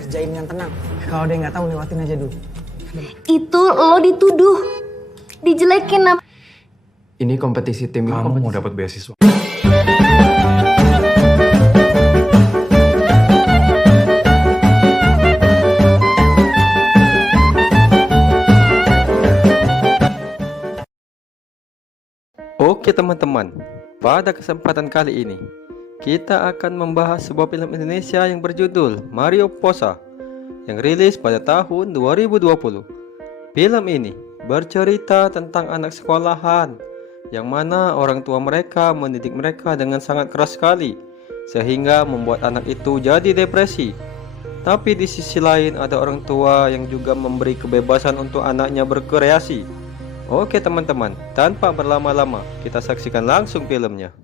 kerjain yang tenang. Kalau dia nggak tahu lewatin aja dulu. Itu lo dituduh, dijelekin apa? Ini kompetisi tim Kamu mau dapat beasiswa. Oke teman-teman, pada kesempatan kali ini kita akan membahas sebuah film Indonesia yang berjudul Mario Posa yang rilis pada tahun 2020. Film ini bercerita tentang anak sekolahan yang mana orang tua mereka mendidik mereka dengan sangat keras sekali sehingga membuat anak itu jadi depresi. Tapi di sisi lain ada orang tua yang juga memberi kebebasan untuk anaknya berkreasi. Oke teman-teman, tanpa berlama-lama kita saksikan langsung filmnya.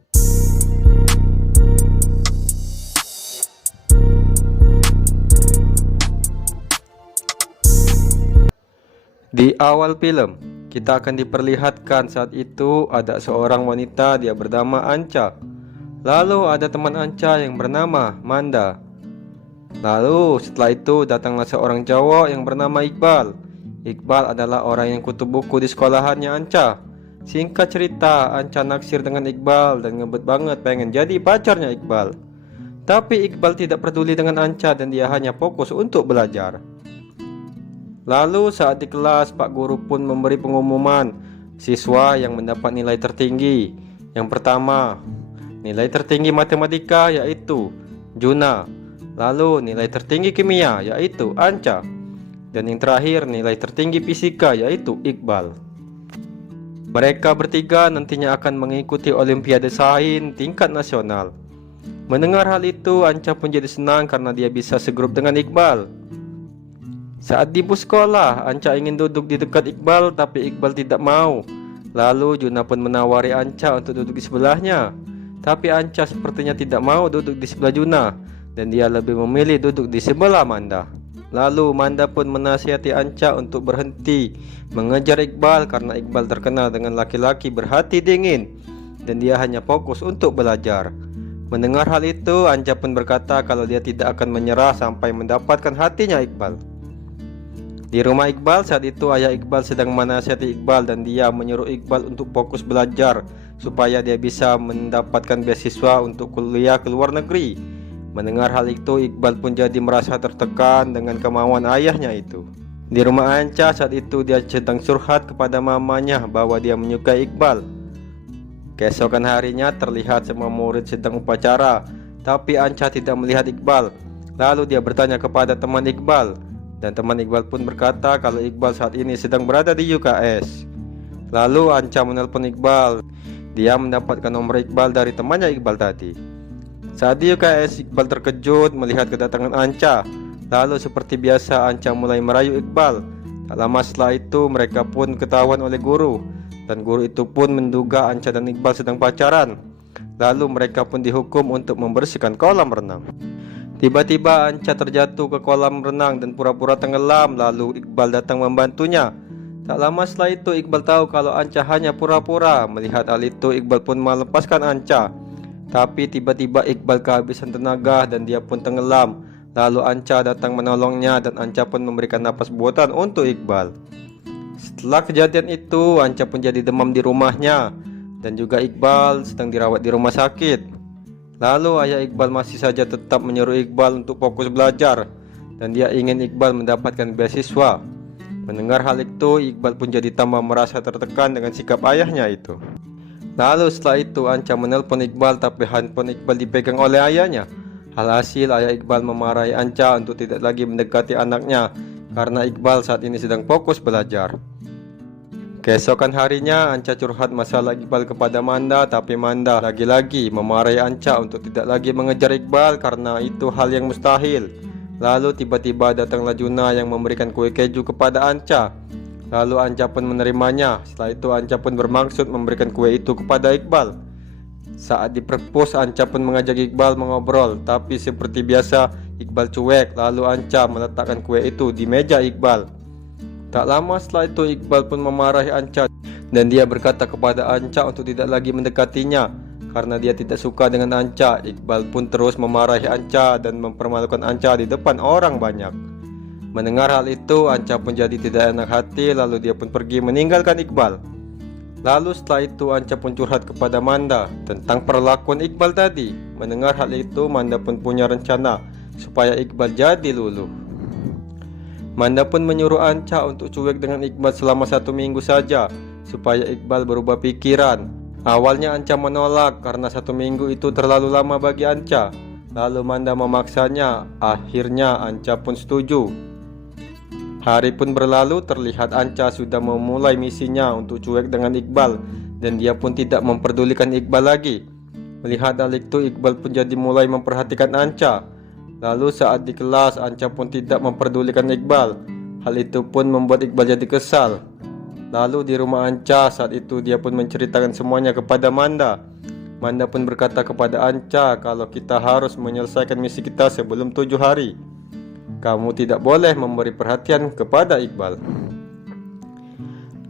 Di awal film, kita akan diperlihatkan saat itu ada seorang wanita, dia bernama Anca. Lalu ada teman Anca yang bernama Manda. Lalu setelah itu datanglah seorang cowok yang bernama Iqbal. Iqbal adalah orang yang kutu buku di sekolahannya Anca. Singkat cerita, Anca naksir dengan Iqbal dan ngebet banget pengen jadi pacarnya Iqbal. Tapi Iqbal tidak peduli dengan Anca dan dia hanya fokus untuk belajar. Lalu saat di kelas, Pak Guru pun memberi pengumuman siswa yang mendapat nilai tertinggi. Yang pertama, nilai tertinggi matematika yaitu Juna. Lalu nilai tertinggi kimia yaitu Anca. Dan yang terakhir nilai tertinggi fisika yaitu Iqbal. Mereka bertiga nantinya akan mengikuti Olimpiade Sains tingkat nasional. Mendengar hal itu, Anca pun jadi senang karena dia bisa segrup dengan Iqbal. Saat di bus sekolah, Anca ingin duduk di dekat Iqbal tapi Iqbal tidak mau. Lalu Juna pun menawari Anca untuk duduk di sebelahnya. Tapi Anca sepertinya tidak mau duduk di sebelah Juna dan dia lebih memilih duduk di sebelah Manda. Lalu Manda pun menasihati Anca untuk berhenti mengejar Iqbal karena Iqbal terkenal dengan laki-laki berhati dingin dan dia hanya fokus untuk belajar. Mendengar hal itu, Anca pun berkata kalau dia tidak akan menyerah sampai mendapatkan hatinya Iqbal. Di rumah Iqbal saat itu ayah Iqbal sedang menasihati Iqbal dan dia menyuruh Iqbal untuk fokus belajar supaya dia bisa mendapatkan beasiswa untuk kuliah ke luar negeri. Mendengar hal itu, Iqbal pun jadi merasa tertekan dengan kemauan ayahnya itu. Di rumah Anca saat itu dia sedang curhat kepada mamanya bahwa dia menyukai Iqbal. Keesokan harinya terlihat semua murid sedang upacara, tapi Anca tidak melihat Iqbal. Lalu dia bertanya kepada teman Iqbal, dan teman Iqbal pun berkata kalau Iqbal saat ini sedang berada di UKS. Lalu Anca menelpon Iqbal. Dia mendapatkan nomor Iqbal dari temannya Iqbal tadi. Saat di UKS, Iqbal terkejut melihat kedatangan Anca. Lalu seperti biasa Anca mulai merayu Iqbal. Tak lama setelah itu mereka pun ketahuan oleh guru. Dan guru itu pun menduga Anca dan Iqbal sedang pacaran. Lalu mereka pun dihukum untuk membersihkan kolam renang. Tiba-tiba Anca terjatuh ke kolam renang dan pura-pura tenggelam. Lalu Iqbal datang membantunya. Tak lama setelah itu Iqbal tahu kalau Anca hanya pura-pura. Melihat hal itu Iqbal pun melepaskan Anca. Tapi tiba-tiba Iqbal kehabisan tenaga dan dia pun tenggelam. Lalu Anca datang menolongnya dan Anca pun memberikan napas buatan untuk Iqbal. Setelah kejadian itu Anca pun jadi demam di rumahnya dan juga Iqbal sedang dirawat di rumah sakit. Lalu ayah Iqbal masih saja tetap menyuruh Iqbal untuk fokus belajar dan dia ingin Iqbal mendapatkan beasiswa. Mendengar hal itu Iqbal pun jadi tambah merasa tertekan dengan sikap ayahnya itu. Lalu setelah itu Anca menelpon Iqbal tapi handphone Iqbal dipegang oleh ayahnya. Alhasil ayah Iqbal memarahi Anca untuk tidak lagi mendekati anaknya karena Iqbal saat ini sedang fokus belajar. Keesokan harinya Anca curhat masalah Iqbal kepada Manda tapi Manda lagi-lagi memarahi Anca untuk tidak lagi mengejar Iqbal karena itu hal yang mustahil. Lalu tiba-tiba datanglah Juna yang memberikan kue keju kepada Anca. Lalu Anca pun menerimanya. Setelah itu Anca pun bermaksud memberikan kue itu kepada Iqbal. Saat di perpus Anca pun mengajak Iqbal mengobrol. Tapi seperti biasa Iqbal cuek. Lalu Anca meletakkan kue itu di meja Iqbal. Tak lama setelah itu Iqbal pun memarahi Anca dan dia berkata kepada Anca untuk tidak lagi mendekatinya Karena dia tidak suka dengan Anca, Iqbal pun terus memarahi Anca dan mempermalukan Anca di depan orang banyak. Mendengar hal itu, Anca pun jadi tidak enak hati, lalu dia pun pergi meninggalkan Iqbal. Lalu setelah itu Anca pun curhat kepada Manda tentang perlakuan Iqbal tadi. Mendengar hal itu, Manda pun punya rencana supaya Iqbal jadi luluh. Manda pun menyuruh Anca untuk cuek dengan Iqbal selama 1 minggu saja, supaya Iqbal berubah pikiran. Awalnya Anca menolak karena 1 minggu itu terlalu lama bagi Anca. Lalu Manda memaksanya, akhirnya Anca pun setuju. Hari pun berlalu, terlihat Anca sudah memulai misinya untuk cuek dengan Iqbal, dan dia pun tidak memperdulikan Iqbal lagi. Melihat hal itu, Iqbal pun jadi mulai memperhatikan Anca. Lalu saat di kelas, Anca pun tidak memperdulikan Iqbal. Hal itu pun membuat Iqbal jadi kesal. Lalu di rumah Anca, saat itu dia pun menceritakan semuanya kepada Manda. Manda pun berkata kepada Anca kalau kita harus menyelesaikan misi kita sebelum 7 hari. Kamu tidak boleh memberi perhatian kepada Iqbal.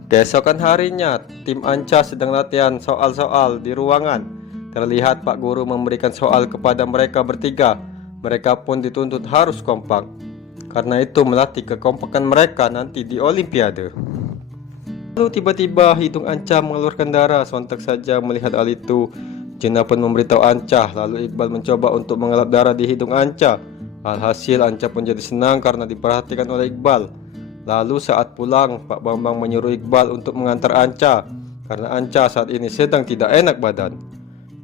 Keesokan harinya, tim Anca sedang latihan soal-soal di ruangan. Terlihat Pak Guru memberikan soal kepada mereka bertiga. Mereka pun dituntut harus kompak. Karena itu melatih kekompakan mereka nanti di Olimpiade. Lalu tiba-tiba hidung Anca mengeluarkan darah. Sontak saja melihat hal itu, Juna pun memberitahu Anca. Lalu Iqbal mencoba untuk mengelap darah di hidung Anca. Alhasil Anca pun jadi senang karena diperhatikan oleh Iqbal. Lalu saat pulang, Pak Bambang menyuruh Iqbal untuk mengantar Anca, karena Anca saat ini sedang tidak enak badan.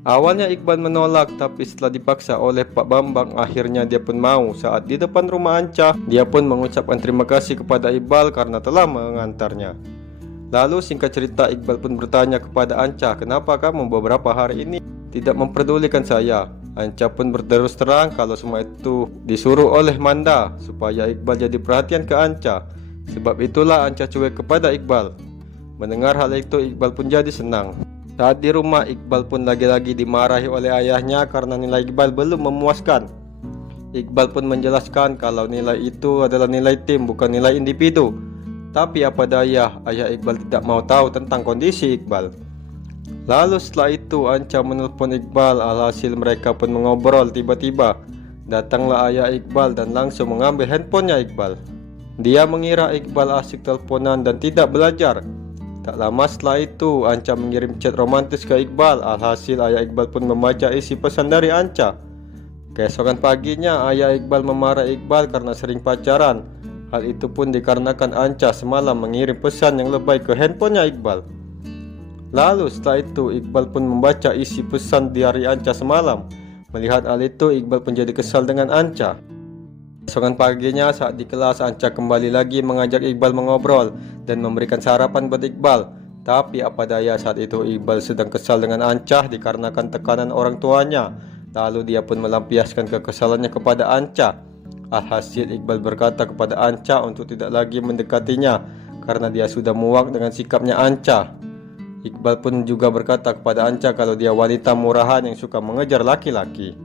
Awalnya Iqbal menolak, tapi setelah dipaksa oleh Pak Bambang, akhirnya dia pun mau. Saat di depan rumah Anca, dia pun mengucapkan terima kasih kepada Iqbal karena telah mengantarnya. Lalu singkat cerita, Iqbal pun bertanya kepada Anca, kenapa kamu beberapa hari ini tidak memperdulikan saya? Anca pun berterus terang kalau semua itu disuruh oleh Manda supaya Iqbal jadi perhatian ke Anca. Sebab itulah Anca cuek kepada Iqbal. Mendengar hal itu, Iqbal pun jadi senang. Saat di rumah, Iqbal pun lagi-lagi dimarahi oleh ayahnya karena nilai Iqbal belum memuaskan. Iqbal pun menjelaskan kalau nilai itu adalah nilai tim, bukan nilai individu. Tapi apa daya, ayah Iqbal tidak mau tahu tentang kondisi Iqbal. Lalu setelah itu Anca menelpon Iqbal. Alhasil mereka pun mengobrol. Tiba-tiba datanglah ayah Iqbal dan langsung mengambil handphonenya Iqbal. Dia mengira Iqbal asik teleponan dan tidak belajar. Tak lama setelah itu Anca mengirim chat romantis ke Iqbal. Alhasil ayah Iqbal pun membaca isi pesan dari Anca. Keesokan paginya ayah Iqbal memarah Iqbal karena sering pacaran. Hal itu pun dikarenakan Anca semalam mengirim pesan yang lebay ke handphonenya Iqbal. Lalu setelah itu Iqbal pun membaca isi pesan diari Anca semalam. Melihat hal itu, Iqbal pun jadi kesal dengan Anca. Keesokan paginya saat di kelas, Anca kembali lagi mengajak Iqbal mengobrol dan memberikan sarapan buat Iqbal. Tapi apa daya, saat itu Iqbal sedang kesal dengan Anca dikarenakan tekanan orang tuanya. Lalu dia pun melampiaskan kekesalannya kepada Anca. Alhasil Iqbal berkata kepada Anca untuk tidak lagi mendekatinya karena dia sudah muak dengan sikapnya Anca. Iqbal pun juga berkata kepada Anca kalau dia wanita murahan yang suka mengejar laki-laki.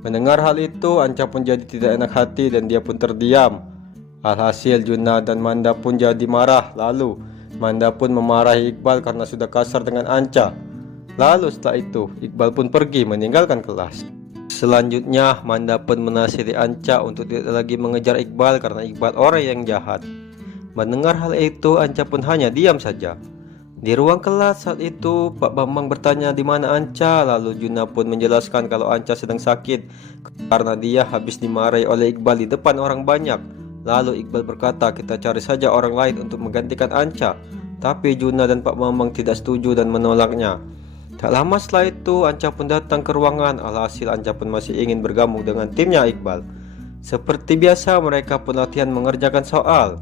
Mendengar hal itu, Anca pun jadi tidak enak hati dan dia pun terdiam. Alhasil Juna dan Manda pun jadi marah. Lalu Manda pun memarahi Iqbal karena sudah kasar dengan Anca. Lalu setelah itu Iqbal pun pergi meninggalkan kelas. Selanjutnya Manda pun menasihati Anca untuk tidak lagi mengejar Iqbal karena Iqbal orang yang jahat. Mendengar hal itu, Anca pun hanya diam saja. Di ruang kelas saat itu Pak Bambang bertanya di mana Anca. Lalu Juna pun menjelaskan kalau Anca sedang sakit karena dia habis dimarahi oleh Iqbal di depan orang banyak. Lalu Iqbal berkata kita cari saja orang lain untuk menggantikan Anca. Tapi Juna dan Pak Bambang tidak setuju dan menolaknya. Tak lama setelah itu Anca pun datang ke ruangan. Alhasil Anca pun masih ingin bergabung dengan timnya Iqbal. Seperti biasa mereka pun latihan mengerjakan soal.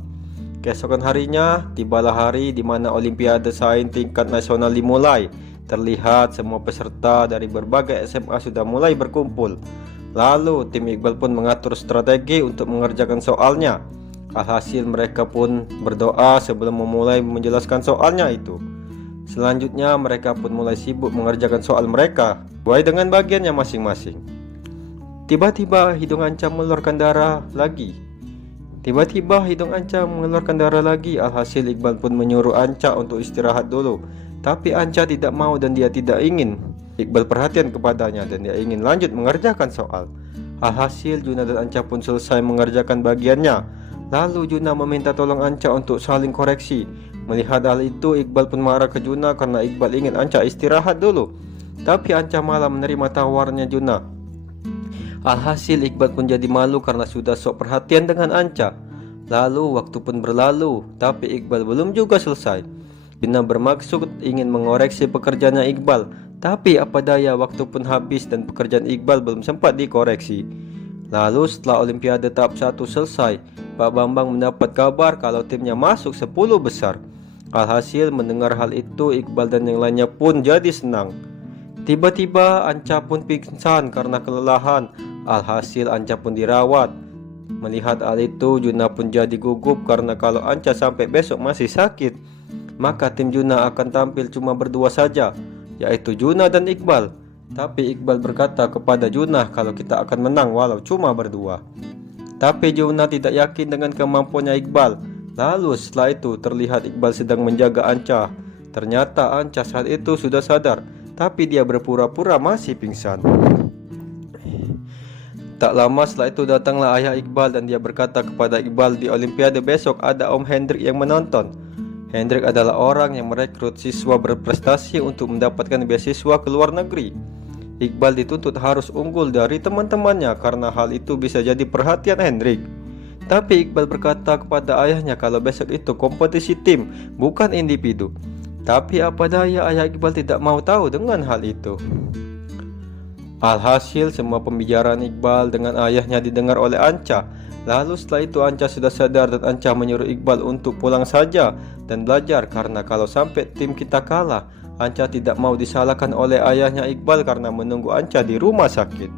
Keesokan harinya tibalah hari di mana Olimpiade Sains tingkat nasional dimulai. Terlihat semua peserta dari berbagai SMA sudah mulai berkumpul. Lalu tim Iqbal pun mengatur strategi untuk mengerjakan soalnya. Alhasil mereka pun berdoa sebelum memulai menjelaskan soalnya itu. Selanjutnya mereka pun mulai sibuk mengerjakan soal mereka sesuai dengan bagiannya masing-masing. Tiba-tiba hidung Anca mengeluarkan darah lagi. Alhasil Iqbal pun menyuruh Anca untuk istirahat dulu. Tapi Anca tidak mau dan dia tidak ingin. Iqbal perhatian kepadanya dan dia ingin lanjut mengerjakan soal. Alhasil Juna dan Anca pun selesai mengerjakan bagiannya. Lalu Juna meminta tolong Anca untuk saling koreksi. Melihat hal itu, Iqbal pun marah ke Juna karena Iqbal ingin Anca istirahat dulu. Tapi Anca malah menerima tawarnya Juna. Alhasil Iqbal pun jadi malu karena sudah sok perhatian dengan Anca. Lalu waktu pun berlalu, tapi Iqbal belum juga selesai. Juna bermaksud ingin mengoreksi pekerjaannya Iqbal, tapi apa daya waktu pun habis dan pekerjaan Iqbal belum sempat dikoreksi. Lalu setelah Olimpiade tahap 1 selesai, Pak Bambang mendapat kabar kalau timnya masuk 10 besar. Alhasil mendengar hal itu, Iqbal dan yang lainnya pun jadi senang. Tiba-tiba Anca pun pingsan karena kelelahan. Alhasil Anca pun dirawat. Melihat hal itu, Juna pun jadi gugup karena kalau Anca sampai besok masih sakit, maka tim Juna akan tampil cuma berdua saja, yaitu Juna dan Iqbal. Tapi Iqbal berkata kepada Juna kalau kita akan menang walau cuma berdua. Tapi Juna tidak yakin dengan kemampuannya Iqbal. Lalu setelah itu terlihat Iqbal sedang menjaga Anca. Ternyata Anca saat itu sudah sadar, tapi dia berpura-pura masih pingsan. Tak lama setelah itu datanglah ayah Iqbal dan dia berkata kepada Iqbal di Olimpiade besok ada Om Hendrik yang menonton. Hendrik adalah orang yang merekrut siswa berprestasi untuk mendapatkan beasiswa ke luar negeri. Iqbal dituntut harus unggul dari teman-temannya karena hal itu bisa jadi perhatian Hendrik. Tapi Iqbal berkata kepada ayahnya kalau besok itu kompetisi tim, bukan individu. Tapi apa daya ayah Iqbal tidak mau tahu dengan hal itu. Alhasil semua pembicaraan Iqbal dengan ayahnya didengar oleh Anca. Lalu setelah itu Anca sudah sadar dan Anca menyuruh Iqbal untuk pulang saja dan belajar karena kalau sampai tim kita kalah, Anca tidak mau disalahkan oleh ayahnya Iqbal karena menunggu Anca di rumah sakit.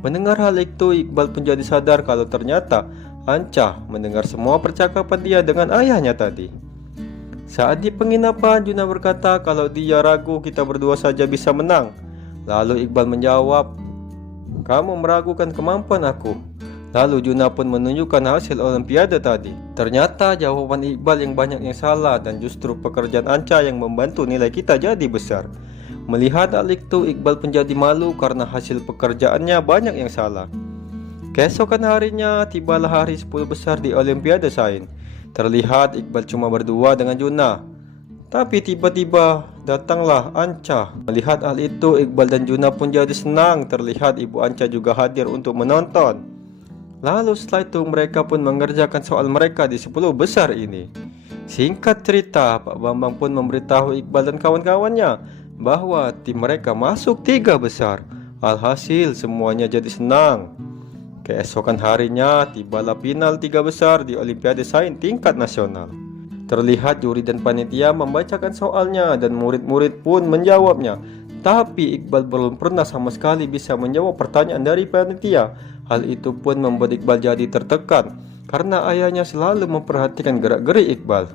Mendengar hal itu, Iqbal pun jadi sadar kalau ternyata Anca mendengar semua percakapan dia dengan ayahnya tadi. Saat di penginapan, Juna berkata kalau dia ragu kita berdua saja bisa menang. Lalu Iqbal menjawab, "Kamu meragukan kemampuan aku." Lalu Juna pun menunjukkan hasil Olimpiade tadi. Ternyata jawaban Iqbal yang banyak yang salah dan justru pekerjaan Anca yang membantu nilai kita jadi besar. Melihat hal itu, Iqbal pun jadi malu karena hasil pekerjaannya banyak yang salah. Keesokan harinya tibalah hari 10 besar di Olimpiade Sains. Terlihat Iqbal cuma berdua dengan Juna. Tapi tiba-tiba datanglah Anca. Melihat hal itu, Iqbal dan Juna pun jadi senang. Terlihat ibu Anca juga hadir untuk menonton. Lalu setelah itu mereka pun mengerjakan soal mereka di 10 besar ini. Singkat cerita, Pak Bambang pun memberitahu Iqbal dan kawan-kawannya bahwa tim mereka masuk 3 besar. Alhasil semuanya jadi senang. Keesokan harinya tibalah final 3 besar di Olimpiade Sains tingkat nasional. Terlihat juri dan panitia membacakan soalnya dan murid-murid pun menjawabnya. Tapi Iqbal belum pernah sama sekali bisa menjawab pertanyaan dari panitia. Hal itu pun membuat Iqbal jadi tertekan karena ayahnya selalu memperhatikan gerak-gerik Iqbal.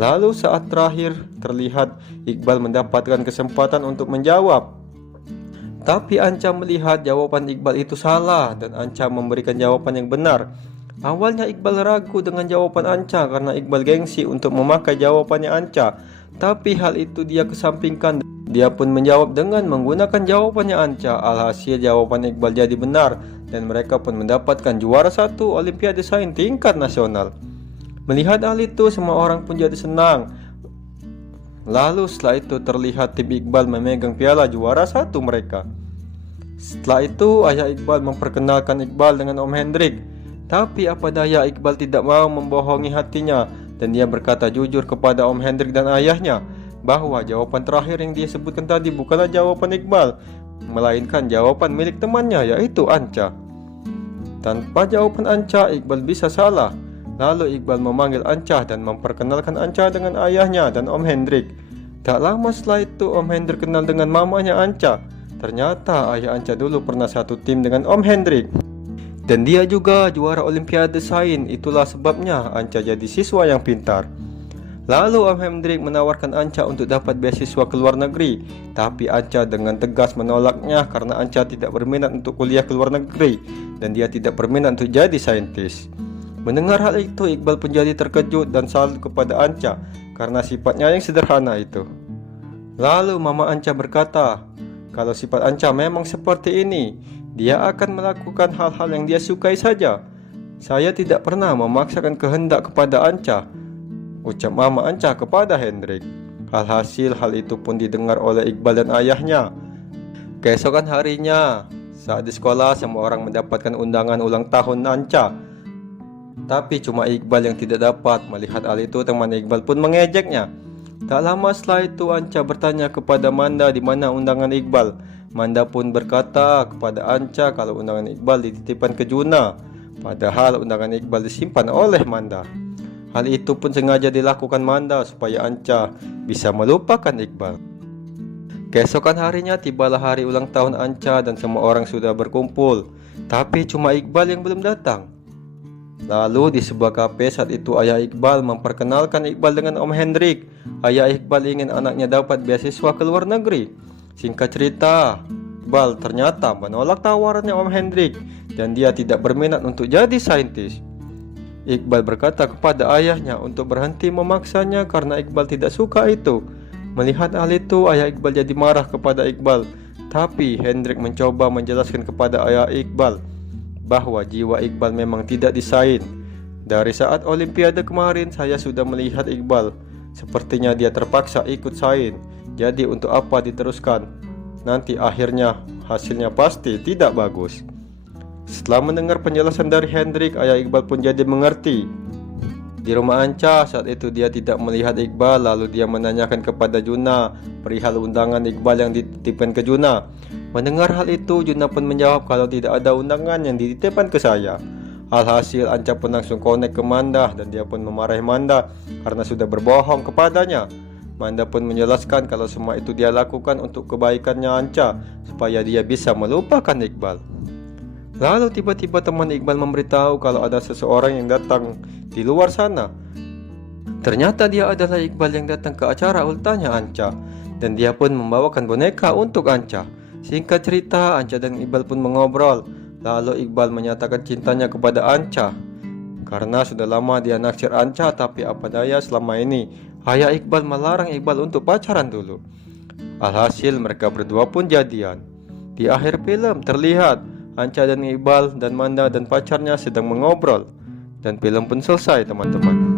Lalu saat terakhir terlihat Iqbal mendapatkan kesempatan untuk menjawab. Tapi Anca melihat jawaban Iqbal itu salah dan Anca memberikan jawaban yang benar. Awalnya Iqbal ragu dengan jawaban Anca karena Iqbal gengsi untuk memakai jawabannya Anca. Tapi hal itu dia kesampingkan. Dia pun menjawab dengan menggunakan jawabannya Anca. Alhasil jawaban Iqbal jadi benar dan mereka pun mendapatkan juara 1 Olimpiade Sains tingkat nasional. Melihat hal itu semua orang pun jadi senang. Lalu setelah itu terlihat tim Iqbal memegang piala juara 1 mereka. Setelah itu ayah Iqbal memperkenalkan Iqbal dengan Om Hendrik. Tapi apa daya Iqbal tidak mau membohongi hatinya dan dia berkata jujur kepada Om Hendrik dan ayahnya bahwa jawaban terakhir yang dia sebutkan tadi bukanlah jawaban Iqbal, melainkan jawaban milik temannya yaitu Anca. Tanpa jawaban Anca, Iqbal bisa salah. Lalu Iqbal memanggil Anca dan memperkenalkan Anca dengan ayahnya dan Om Hendrik. Tak lama setelah itu Om Hendrik kenal dengan mamanya Anca. Ternyata ayah Anca dulu pernah satu tim dengan Om Hendrik. Dan dia juga juara Olimpiade Sains. Itulah sebabnya Anca jadi siswa yang pintar. Lalu Om Hendrik menawarkan Anca untuk dapat beasiswa ke luar negeri. Tapi Anca dengan tegas menolaknya karena Anca tidak berminat untuk kuliah ke luar negeri dan dia tidak berminat untuk jadi saintis. Mendengar hal itu, Iqbal pun jadi terkejut dan salut kepada Anca karena sifatnya yang sederhana itu. Lalu Mama Anca berkata, Kalau sifat Anca memang seperti ini, dia akan melakukan hal-hal yang dia sukai saja. Saya tidak pernah memaksakan kehendak kepada Anca, ucap Mama Anca kepada Hendrik. Alhasil hal itu pun didengar oleh Iqbal dan ayahnya. Keesokan harinya, saat di sekolah semua orang mendapatkan undangan ulang tahun Anca. Tapi cuma Iqbal yang tidak dapat. Melihat hal itu, teman Iqbal pun mengejeknya. Tak lama setelah itu Anca bertanya kepada Manda di mana undangan Iqbal. Manda pun berkata kepada Anca kalau undangan Iqbal dititipkan ke Juna, padahal undangan Iqbal disimpan oleh Manda. Hal itu pun sengaja dilakukan Manda supaya Anca bisa melupakan Iqbal. Keesokan harinya tibalah hari ulang tahun Anca dan semua orang sudah berkumpul. Tapi cuma Iqbal yang belum datang. Lalu di sebuah kafe saat itu ayah Iqbal memperkenalkan Iqbal dengan Om Hendrik. Ayah Iqbal ingin anaknya dapat beasiswa ke luar negeri. Singkat cerita, Iqbal ternyata menolak tawarannya Om Hendrik dan dia tidak berminat untuk jadi saintis. Iqbal berkata kepada ayahnya untuk berhenti memaksanya karena Iqbal tidak suka itu. Melihat hal itu, ayah Iqbal jadi marah kepada Iqbal. Tapi Hendrik mencoba menjelaskan kepada ayah Iqbal bahwa jiwa Iqbal memang tidak disain. Dari saat Olimpiade kemarin, saya sudah melihat Iqbal. Sepertinya dia terpaksa ikut sain. Jadi untuk apa diteruskan? Nanti akhirnya hasilnya pasti tidak bagus. Setelah mendengar penjelasan dari Hendrik, ayah Iqbal pun jadi mengerti. Di rumah Anca saat itu dia tidak melihat Iqbal, lalu dia menanyakan kepada Juna perihal undangan Iqbal yang dititipkan ke Juna. Mendengar hal itu, Juna pun menjawab kalau tidak ada undangan yang dititipkan ke saya. Alhasil Anca pun langsung connect ke Manda dan dia pun memarahi Manda karena sudah berbohong kepadanya. Manda pun menjelaskan kalau semua itu dia lakukan untuk kebaikannya Anca supaya dia bisa melupakan Iqbal. Lalu tiba-tiba teman Iqbal memberitahu kalau ada seseorang yang datang di luar sana. Ternyata dia adalah Iqbal yang datang ke acara ultahnya Anca dan dia pun membawakan boneka untuk Anca. Singkat cerita, Anca dan Iqbal pun mengobrol. Lalu Iqbal menyatakan cintanya kepada Anca karena sudah lama dia naksir Anca, tapi apa daya selama ini ayah Iqbal melarang Iqbal untuk pacaran dulu. Alhasil mereka berdua pun jadian. Di akhir film terlihat Anca dan Iqbal dan Manda dan pacarnya sedang mengobrol dan film pun selesai teman-teman.